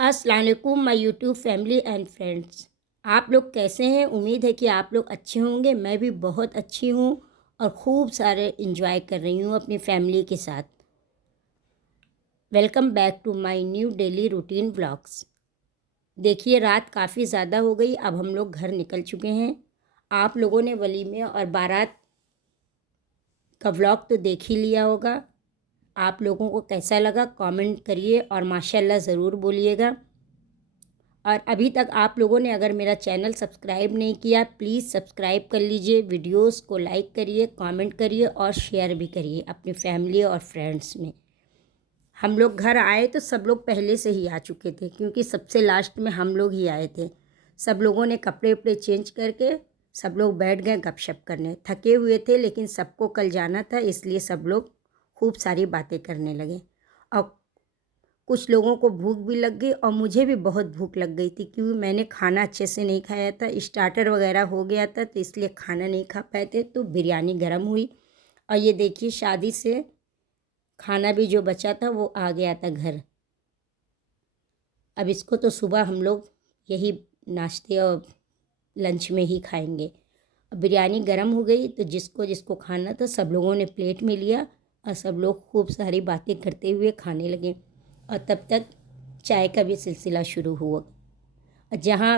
अस्सलाम वालेकुम my YouTube family and friends. आप लोग कैसे हैं? उम्मीद है कि आप लोग अच्छे होंगे। मैं भी बहुत अच्छी हूँ और खूब सारे इंजॉय कर रही हूँ अपनी फैमिली के साथ। Welcome back to my new daily routine vlogs. देखिए, रात काफ़ी ज़्यादा हो गई, अब हम लोग घर निकल चुके हैं। आप लोगों ने वलीमे और बारात का व्लॉग तो देख ही लिया होगा। आप लोगों को कैसा लगा कमेंट करिए और माशाल्लाह ज़रूर बोलिएगा। और अभी तक आप लोगों ने अगर मेरा चैनल सब्सक्राइब नहीं किया, प्लीज़ सब्सक्राइब कर लीजिए। वीडियोस को लाइक करिए, कमेंट करिए और शेयर भी करिए अपनी फैमिली और फ्रेंड्स में। हम लोग घर आए तो सब लोग पहले से ही आ चुके थे, क्योंकि सबसे लास्ट में हम लोग ही आए थे। सब लोगों ने कपड़े वपड़े चेंज करके सब लोग बैठ गए गपशप करने। थके हुए थे लेकिन सबको कल जाना था, इसलिए सब लोग खूब सारी बातें करने लगे। और कुछ लोगों को भूख भी लग गई और मुझे भी बहुत भूख लग गई थी, क्योंकि मैंने खाना अच्छे से नहीं खाया था। स्टार्टर वगैरह हो गया था तो इसलिए खाना नहीं खा पाए थे। तो बिरयानी गर्म हुई और ये देखिए, शादी से खाना भी जो बचा था वो आ गया था घर। अब इसको तो सुबह हम लोग यही नाश्ते और लंच में ही खाएंगे। अब बिरयानी गर्म हो गई तो जिसको जिसको खाना था सब लोगों ने प्लेट में लिया और सब लोग खूब सारी बातें करते हुए खाने लगे। और तब तक चाय का भी सिलसिला शुरू हुआ। और जहाँ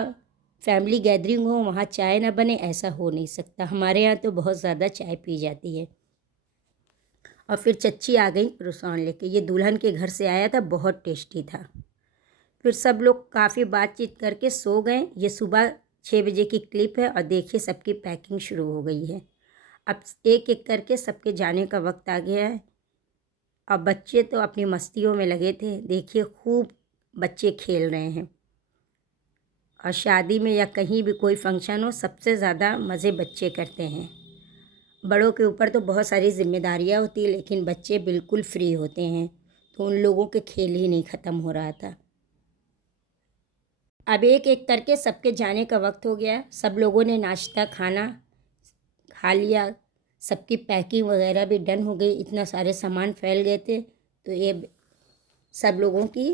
फैमिली गैदरिंग हो वहाँ चाय ना बने, ऐसा हो नहीं सकता। हमारे यहाँ तो बहुत ज़्यादा चाय पी जाती है। और फिर चच्ची आ गई क्रोसान लेके। ये दुल्हन के घर से आया था, बहुत टेस्टी था। फिर सब लोग काफ़ी बातचीत करके सो गए। ये सुबह 6 बजे की क्लिप है और देखिए सबकी पैकिंग शुरू हो गई है। अब एक एक करके सबके जाने का वक्त आ गया है। अब बच्चे तो अपनी मस्तियों में लगे थे। देखिए, खूब बच्चे खेल रहे हैं। और शादी में या कहीं भी कोई फंक्शन हो, सबसे ज़्यादा मज़े बच्चे करते हैं। बड़ों के ऊपर तो बहुत सारी जिम्मेदारियां होती है, लेकिन बच्चे बिल्कुल फ्री होते हैं, तो उन लोगों के खेल ही नहीं ख़त्म हो रहा था। अब एक एक करके सबके जाने का वक्त हो गया। सब लोगों ने नाश्ता खाना खा लिया। सबकी पैकिंग वगैरह भी डन हो गई। इतना सारे सामान फैल गए थे तो ये सब लोगों की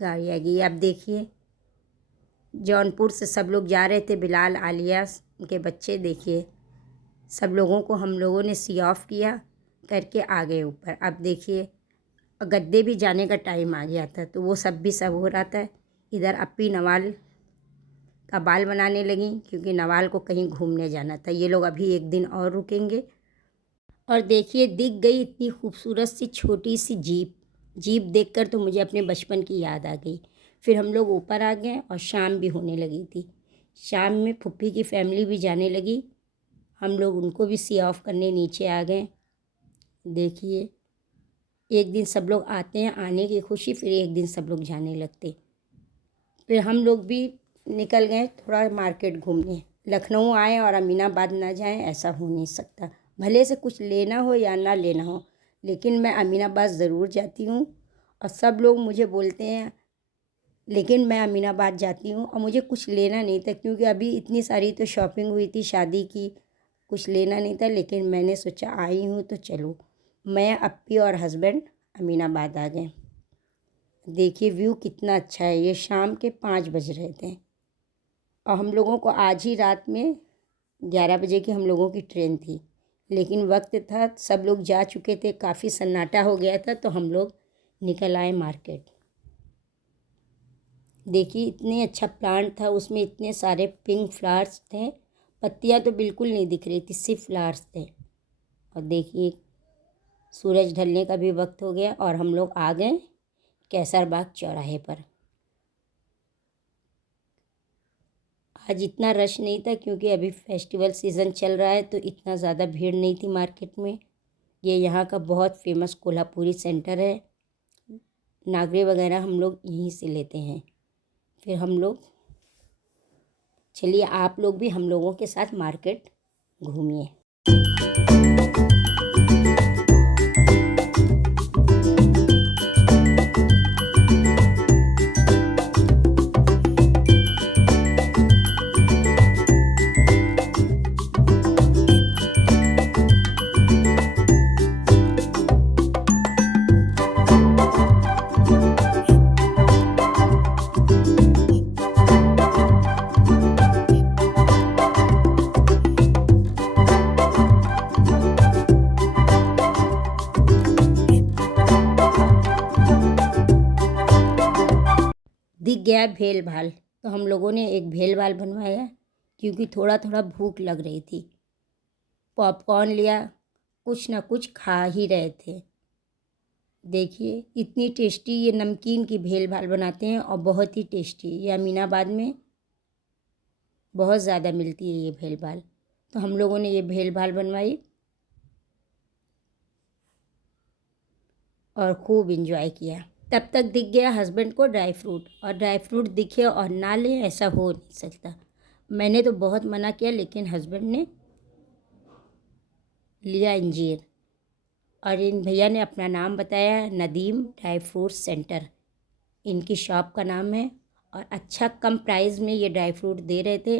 गाड़ी आ गई। अब देखिए, जौनपुर से सब लोग जा रहे थे। बिलाल, आलिया, उनके बच्चे। देखिए, सब लोगों को हम लोगों ने सी ऑफ किया करके आ गए ऊपर। अब देखिए, गद्दे भी जाने का टाइम आ गया था तो वो सब भी सब हो रहा था। इधर अप्पी नवाल का बाल बनाने लगी, क्योंकि नवाल को कहीं घूमने जाना था। ये लोग अभी एक दिन और रुकेंगे। और देखिए, दिख गई इतनी खूबसूरत सी छोटी सी जीप। जीप देखकर तो मुझे अपने बचपन की याद आ गई। फिर हम लोग ऊपर आ गए और शाम भी होने लगी थी। शाम में फुप्पी की फैमिली भी जाने लगी। हम लोग उनको भी सी ऑफ करने नीचे आ गए। देखिए, एक दिन सब लोग आते हैं, आने की खुशी, फिर एक दिन सब लोग जाने लगते। फिर हम लोग भी निकल गए थोड़ा मार्केट घूमने। लखनऊ आए और अमीनाबाद ना जाएं, ऐसा हो नहीं सकता। भले से कुछ लेना हो या ना लेना हो, लेकिन मैं अमीनाबाद ज़रूर जाती हूँ। और सब लोग मुझे बोलते हैं, लेकिन मैं अमीनाबाद जाती हूँ। और मुझे कुछ लेना नहीं था, क्योंकि अभी इतनी सारी तो शॉपिंग हुई थी शादी की, कुछ लेना नहीं था। लेकिन मैंने सोचा आई हूँ तो चलो। मैं, अप्पी और हस्बैंड अमीनाबाद आ गए। देखिए, व्यू कितना अच्छा है। ये शाम के 5 बज रहे थे और हम लोगों को आज ही रात में 11 बजे की हम लोगों की ट्रेन थी। लेकिन वक्त था, सब लोग जा चुके थे, काफ़ी सन्नाटा हो गया था, तो हम लोग निकल आए मार्केट। देखिए, इतने अच्छा प्लांट था, उसमें इतने सारे पिंक फ्लावर्स थे। पत्तियां तो बिल्कुल नहीं दिख रही थी, सिर्फ फ्लावर्स थे। और देखिए, सूरज ढलने का भी वक्त हो गया और हम लोग आ गए कैसरबाग चौराहे पर। आज इतना रश नहीं था, क्योंकि अभी फेस्टिवल सीज़न चल रहा है, तो इतना ज़्यादा भीड़ नहीं थी मार्केट में। ये यहाँ का बहुत फेमस कोल्हापुरी सेंटर है। नागरे वगैरह हम लोग यहीं से लेते हैं। फिर हम लोग, चलिए आप लोग भी हम लोगों के साथ मार्केट घूमिए। दिख गया भेल भाल, तो हम लोगों ने एक भेल भाल बनवाया क्योंकि थोड़ा थोड़ा भूख लग रही थी। पॉपकॉर्न लिया, कुछ ना कुछ खा ही रहे थे। देखिए इतनी टेस्टी ये नमकीन की भेल भाल बनाते हैं और बहुत ही टेस्टी। ये अमीनाबाद में बहुत ज़्यादा मिलती है ये भेल भाल। तो हम लोगों ने ये भेल भाल बनवाई और खूब इन्जॉय किया। तब तक दिख गया हस्बैंड को ड्राई फ्रूट, और ड्राई फ्रूट दिखे और ना लें ऐसा हो नहीं सकता। मैंने तो बहुत मना किया लेकिन हस्बैंड ने लिया अंजीर। और इन भैया ने अपना नाम बताया, नदीम ड्राई फ्रूट सेंटर इनकी शॉप का नाम है। और अच्छा कम प्राइस में ये ड्राई फ्रूट दे रहे थे।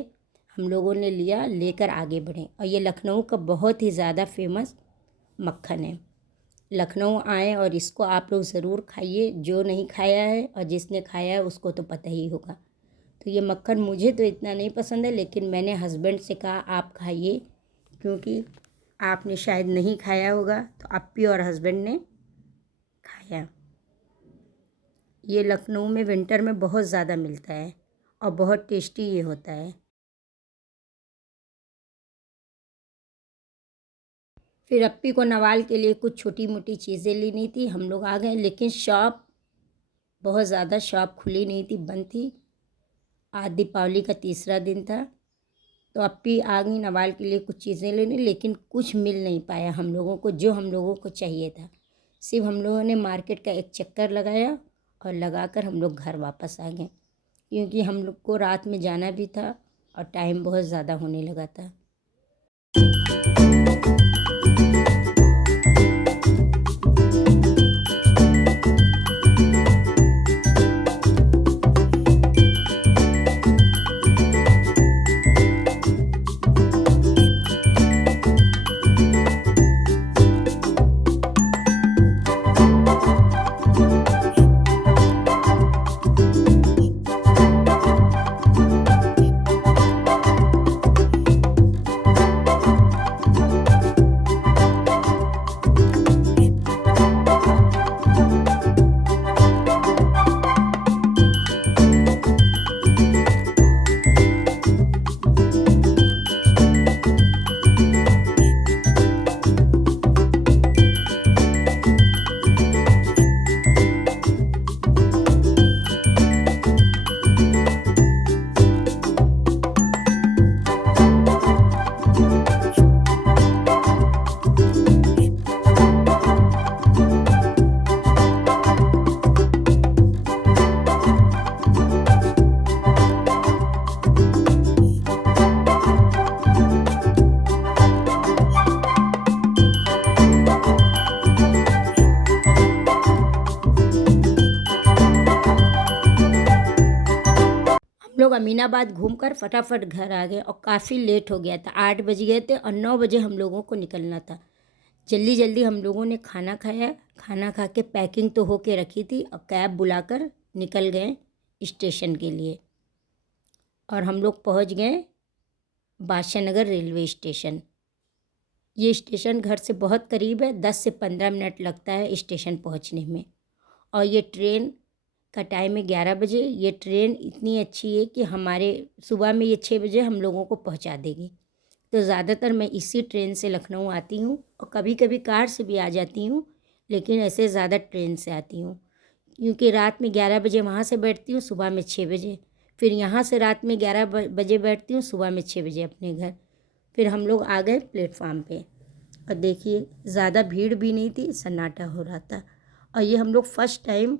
हम लोगों ने लिया, लेकर आगे बढ़े। और ये लखनऊ का बहुत ही ज़्यादा फेमस मक्खन है। लखनऊ आएँ और इसको आप लोग ज़रूर खाइए, जो नहीं खाया है, और जिसने खाया है उसको तो पता ही होगा। तो ये मक्खन मुझे तो इतना नहीं पसंद है, लेकिन मैंने हस्बैंड से कहा आप खाइए, क्योंकि आपने शायद नहीं खाया होगा। तो अप्पी और हस्बैंड ने खाया। ये लखनऊ में विंटर में बहुत ज़्यादा मिलता है और बहुत टेस्टी ये होता है। फिर अप्पी को नवाल के लिए कुछ छोटी मोटी चीज़ें लेनी थी। हम लोग आ गए, लेकिन शॉप बहुत ज़्यादा शॉप खुली नहीं थी, बंद थी। आज दीपावली का तीसरा दिन था। तो अप्पी आ गई नवाल के लिए कुछ चीज़ें लेने, लेकिन कुछ मिल नहीं पाया हम लोगों को जो हम लोगों को चाहिए था। सिर्फ हम लोगों ने मार्केट का एक चक्कर लगाया और लगाकर हम लोग घर वापस आ गए, क्योंकि हम लोग को रात में जाना भी था और टाइम बहुत ज़्यादा होने लगा था। लोग अमीनाबाद घूमकर फटाफट घर आ गए और काफ़ी लेट हो गया था। 8 बज गए थे और 9 बजे हम लोगों को निकलना था। जल्दी जल्दी हम लोगों ने खाना खाया। खाना खा के पैकिंग तो होके रखी थी और कैब बुलाकर निकल गए स्टेशन के लिए। और हम लोग पहुंच गए बादशाह नगर रेलवे स्टेशन। ये स्टेशन घर से बहुत करीब है, 10 से 15 मिनट लगता है स्टेशन पहुंचने में। और ये ट्रेन का टाइम है 11 बजे। ये ट्रेन इतनी अच्छी है कि हमारे सुबह में ये 6 बजे हम लोगों को पहुंचा देगी। तो ज़्यादातर मैं इसी ट्रेन से लखनऊ आती हूँ और कभी कभी कार से भी आ जाती हूँ, लेकिन ऐसे ज़्यादा ट्रेन से आती हूँ, क्योंकि रात में 11 बजे वहाँ से बैठती हूँ, सुबह में 6 बजे। फिर यहाँ से रात में 11 बजे बैठती हूँ, सुबह में 6 बजे अपने घर। फिर हम लोग आ गए प्लेटफार्म पे और देखिए ज़्यादा भीड़ भी नहीं थी, सन्नाटा हो रहा था। और ये हम लोग first time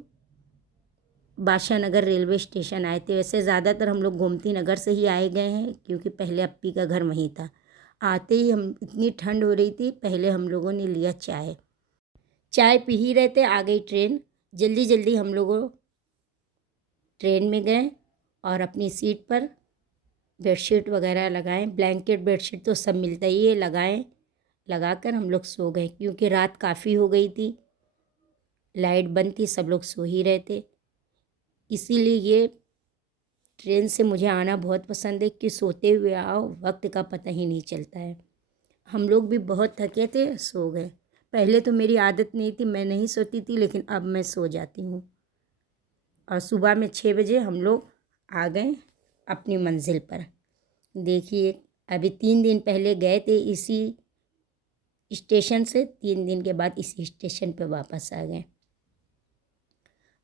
Badshah Nagar railway station आए थे। वैसे ज़्यादातर हम लोग गोमती नगर से ही आए गए हैं, क्योंकि पहले अप्पी का घर वहीं था। आते ही हम इतनी ठंड हो रही थी, पहले हम लोगों ने लिया चाय। चाय पी ही रहे थे, आ गई ट्रेन। जल्दी जल्दी हम लोगों ट्रेन में गए और अपनी सीट पर बेडशीट वगैरह लगाएं। ब्लैंकेट बेडशीट तो सब मिलता ही है, लगाएं। लगाकर हम लोग सो गए, क्योंकि रात काफ़ी हो गई थी, लाइट बंद थी, सब लोग सो ही रहे थे। इसीलिए ये ट्रेन से मुझे आना बहुत पसंद है कि सोते हुए आओ, वक्त का पता ही नहीं चलता है। हम लोग भी बहुत थके थे, सो गए। पहले तो मेरी आदत नहीं थी, मैं नहीं सोती थी, लेकिन अब मैं सो जाती हूँ। और सुबह में 6 बजे हम लोग आ गए अपनी मंजिल पर। देखिए अभी 3 दिन पहले गए थे इसी स्टेशन से, 3 दिन के बाद इसी स्टेशन पे वापस आ गए।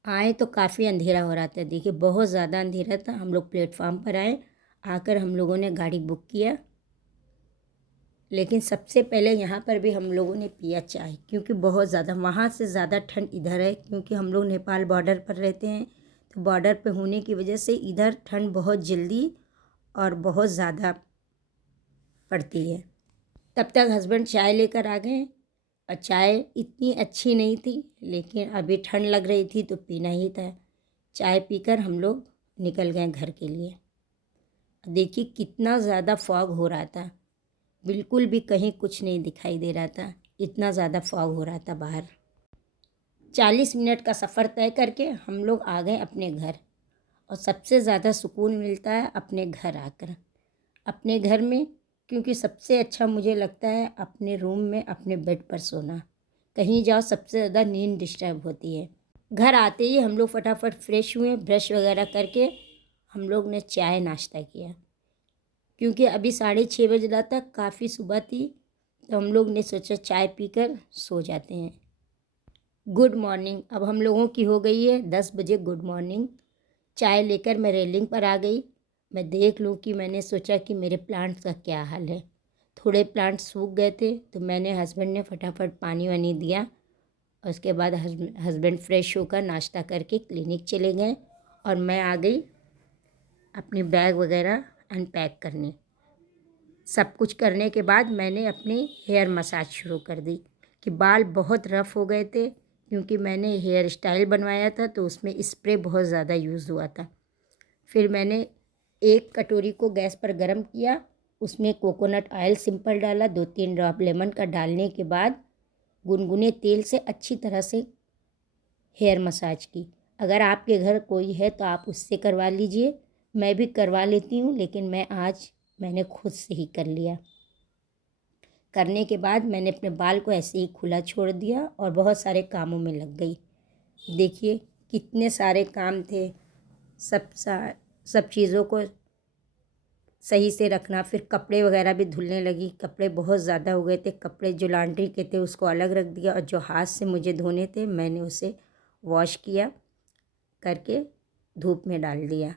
आए तो काफ़ी अंधेरा हो रहा था, देखिए बहुत ज़्यादा अंधेरा था। हम लोग प्लेटफार्म पर आए, आकर हम लोगों ने गाड़ी बुक किया, लेकिन सबसे पहले यहाँ पर भी हम लोगों ने पिया चाय, क्योंकि बहुत ज़्यादा वहाँ से ज़्यादा ठंड इधर है, क्योंकि हम लोग नेपाल बॉर्डर पर रहते हैं। तो बॉर्डर पे होने की वजह से इधर ठंड बहुत जल्दी और बहुत ज़्यादा पड़ती है। तब तक हस्बैंड चाय लेकर आ गए और चाय इतनी अच्छी नहीं थी, लेकिन अभी ठंड लग रही थी तो पीना ही था। चाय पीकर हम लोग निकल गए घर के लिए। देखिए कितना ज़्यादा फॉग हो रहा था, बिल्कुल भी कहीं कुछ नहीं दिखाई दे रहा था, इतना ज़्यादा फॉग हो रहा था बाहर। 40 मिनट का सफ़र तय करके हम लोग आ गए अपने घर। और सबसे ज़्यादा सुकून मिलता है अपने घर आकर, अपने घर में, क्योंकि सबसे अच्छा मुझे लगता है अपने रूम में अपने बेड पर सोना। कहीं जाओ सबसे ज़्यादा नींद डिस्टर्ब होती है। घर आते ही हम लोग फटाफट फ्रेश हुए, ब्रश वगैरह करके हम लोग ने चाय नाश्ता किया, क्योंकि अभी 6:30 बज रहा था, काफ़ी सुबह थी, तो हम लोग ने सोचा चाय पीकर सो जाते हैं। गुड मॉर्निंग अब हम लोगों की हो गई है 10 बजे गुड मॉर्निंग। चाय लेकर मैं रेलिंग पर आ गई, मैं देख लूँ कि मैंने सोचा कि मेरे प्लांट्स का क्या हाल है। थोड़े प्लांट सूख गए थे तो मैंने हस्बैंड ने फटाफट पानी वानी दिया, और उसके बाद हस्बैंड फ्रेश होकर नाश्ता करके क्लिनिक चले गए और मैं आ गई अपनी बैग वगैरह अनपैक करने। सब कुछ करने के बाद मैंने अपनी हेयर मसाज शुरू कर दी, कि बाल बहुत रफ़ हो गए थे, क्योंकि मैंने हेयर स्टाइल बनवाया था तो उसमें स्प्रे बहुत ज़्यादा यूज़ हुआ था। फिर मैंने एक कटोरी को गैस पर गर्म किया, उसमें कोकोनट ऑयल सिंपल डाला, 2-3 ड्रॉप लेमन का डालने के बाद गुनगुने तेल से अच्छी तरह से हेयर मसाज की। अगर आपके घर कोई है तो आप उससे करवा लीजिए, मैं भी करवा लेती हूँ, लेकिन मैंने खुद से ही कर लिया। करने के बाद मैंने अपने बाल को ऐसे ही खुला छोड़ दिया और बहुत सारे कामों में लग गई। देखिए कितने सारे काम थे, सब चीज़ों को सही से रखना। फिर कपड़े वगैरह भी धुलने लगी, कपड़े बहुत ज़्यादा हो गए थे, कपड़े जो लॉन्ड्री के थे उसको अलग रख दिया, और जो हाथ से मुझे धोने थे मैंने उसे वॉश किया करके धूप में डाल दिया।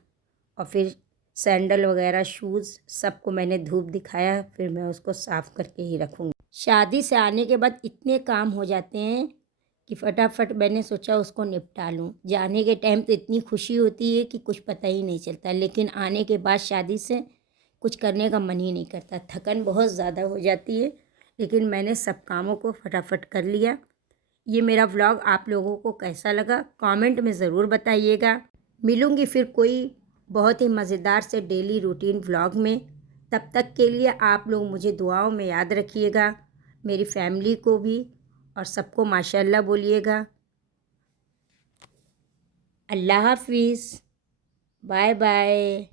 और फिर सैंडल वगैरह शूज़ सबको मैंने धूप दिखाया, फिर मैं उसको साफ़ करके ही रखूँगी। शादी से आने के बाद इतने काम हो जाते हैं कि फटाफट मैंने सोचा उसको निपटा लूँ। जाने के टाइम तो इतनी खुशी होती है कि कुछ पता ही नहीं चलता, लेकिन आने के बाद शादी से कुछ करने का मन ही नहीं करता, थकन बहुत ज़्यादा हो जाती है, लेकिन मैंने सब कामों को फटाफट कर लिया। ये मेरा व्लॉग आप लोगों को कैसा लगा कमेंट में ज़रूर बताइएगा। मिलूँगी फिर कोई बहुत ही मज़ेदार से डेली रूटीन व्लॉग में। तब तक के लिए आप लोग मुझे दुआओं में याद रखिएगा, मेरी फैमिली को भी, और सबको माशाल्लाह बोलिएगा। अल्लाह हाफिज़, बाय बाय।